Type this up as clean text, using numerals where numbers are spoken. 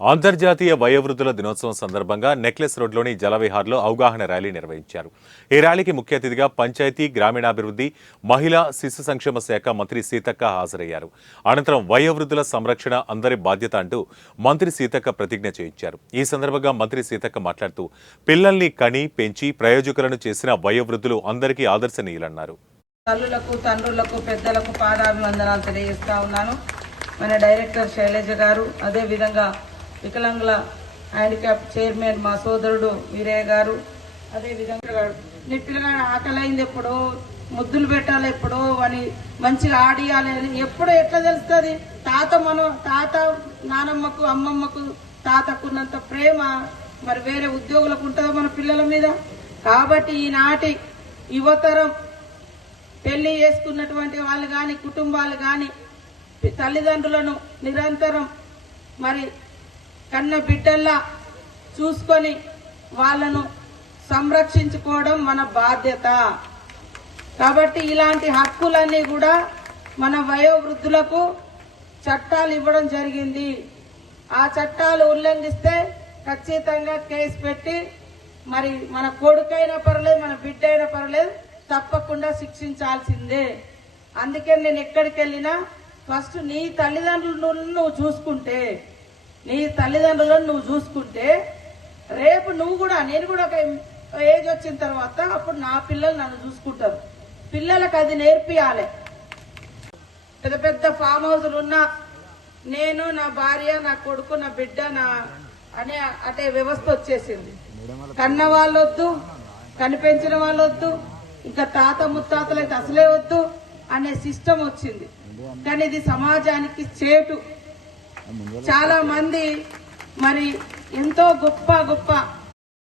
అంతర్జాతీయ వయోవృద్ధుల దినోత్సవం సందర్భంగా నెక్లెస్ రోడ్లోని జలవిహార్లో అవగాహన ర్యాలీ నిర్వహించారు. ఈ ర్యాలీకి ముఖ్య అతిథిగా పంచాయతీ, గ్రామీణాభివృద్ధి, మహిళా శిశు సంక్షేమ శాఖ మంత్రి సీతక్క హాజరయ్యారు. అనంతరం వయోవృద్ధుల సంరక్షణ అందరి బాధ్యత అంటూ మంత్రి సీతక్క ప్రతిజ్ఞ చేయించారు. ఈ సందర్భంగా మంత్రి సీతక్క మాట్లాడుతూ పిల్లల్ని కని పెంచి ప్రయోజకులను చేసిన వయోవృద్ధులు అందరికీ ఆదర్శనీయులన్నారు. తల్లులకు, తండ్రులకు, పెద్దలకు పాదాభివందనాలు తెలియజేస్తా ఉన్నాను. మన డైరెక్టర్ శైలజ గారు, అదేవిధంగా వికలాంగుల హ్యాండిక్యాప్ చైర్మన్ మా సోదరుడు వీరయ్య గారు, అదేవిధంగా నీ పిల్లగాడు ఆకలైంది ఎప్పుడో, ముద్దులు పెట్టాలి ఎప్పుడో అని మంచిగా ఆడియాలి అని ఎప్పుడో ఎట్లా తెలుస్తుంది? తాత నానమ్మకు, అమ్మమ్మకు, తాతకున్నంత ప్రేమ మరి వేరే ఉద్యోగులకు ఉంటుందో మన పిల్లల మీద. కాబట్టి ఈనాటి యువతరం పెళ్లి చేసుకున్నటువంటి వాళ్ళు కానీ, కుటుంబాలు కానీ తల్లిదండ్రులను నిరంతరం మరి కన్న బిడ్డల్లా చూసుకొని వాళ్ళను సంరక్షించుకోవడం మన బాధ్యత. కాబట్టి ఇలాంటి హక్కులన్నీ కూడా మన వయోవృద్ధులకు చట్టాలు ఇవ్వడం జరిగింది. ఆ చట్టాలు ఉల్లంఘిస్తే ఖచ్చితంగా కేసు పెట్టి మరి మన కొడుకైనా పర్లేదు, మన బిడ్డ అయినా పర్లేదు, తప్పకుండా శిక్షించాల్సిందే. అందుకే నేను ఎక్కడికి వెళ్ళినా ఫస్ట్ నీ తల్లిదండ్రులను నువ్వు చూసుకుంటే రేపు నేను కూడా ఒక ఏజ్ వచ్చిన తర్వాత అప్పుడు నా పిల్లలు నన్ను చూసుకుంటారు. పిల్లలకు అది నేర్పియాలి. పెద్ద పెద్ద ఫామ్ హౌస్లు ఉన్నా నేను, నా భార్య, నా కొడుకు, నా బిడ్డ అనే వ్యవస్థ వచ్చేసింది. కన్న వాళ్ళొద్దు, కనిపెంచిన వాళ్ళొద్దు, ఇంకా తాత ముత్తాతలు అయితే అసలే వద్దు అనే సిస్టమ్ వచ్చింది. కానీ ఇది సమాజానికి చేటు. చాలా మంది మరి ఎంతో గొప్ప